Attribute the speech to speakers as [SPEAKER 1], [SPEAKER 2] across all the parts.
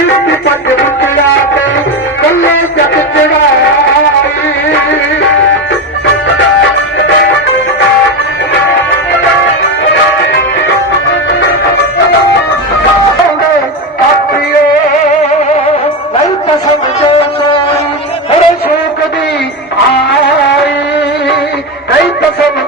[SPEAKER 1] ਹਿਰਦੀ ਪੰਜ ਮੁੰਡਿਆ ਤੇ ਕੱਲੇ ਜੱਗ ਚੜਾਈ ਸਮਝੋ ਹਰ ਸ਼ੋਕ ਦੀ ਆਈ ਨਹੀਂ ਤਸਮ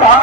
[SPEAKER 1] Yeah.